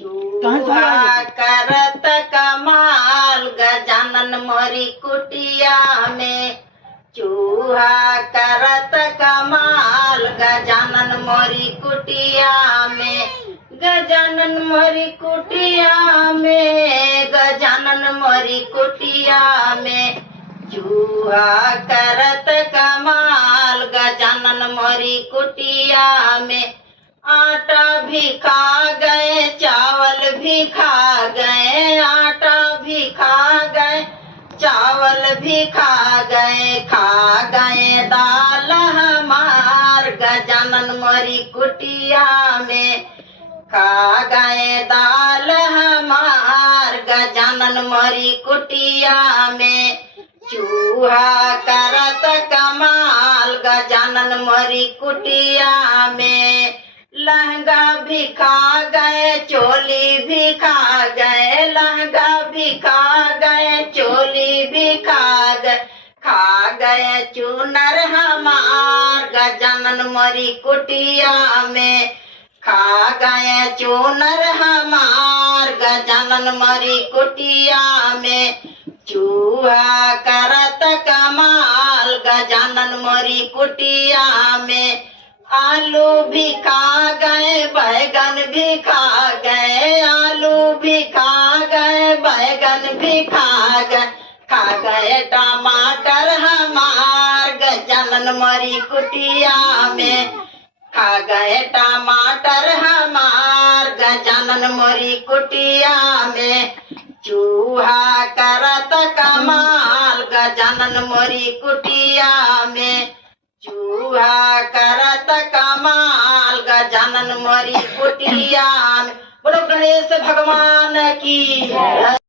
चूहा करत कमाल गजानन मोरी कुटिया में। चूहा करत कमाल गजानन मोरी कुटिया में। गजानन मोरी कुटिया में, गजानन मोरी कुटिया में। चूहा करत कमाल गजानन मोरी कुटिया में। आटा भी खा गए, चावल भी खा गए, आटा भी खा गए, चावल भी खा गए दाल हमार गजानन मोरी कुटिया में। खा गए दाल हमार गजानन मोरी कुटिया में। चूहा करत कमाल गजानन मोरी कुटिया में। लहंगा भी खा गए, चोली भी खा गए, लहंगा भी खा गए, चोली भी खा गए चूनर हमार गजानन मोरी कुटिया में। खा गए चूनर हमार गजानन मोरी कुटिया में। चूहा करत कमाल गजानन मोरी कुटिया में। आलू भी खा गए, बैगन भी खा गए, आलू भी खा गए, बैगन भी खा गए टमाटर हमार गजानन मोरी कुटिया में। खा गए टमाटर हमार गजानन मोरी कुटिया में। चूहा करत कमाल गजानन मोरी कुटिया में। चूहा करत कमाल गजानन मोरी कुटिया में। बोलो गणेश भगवान की।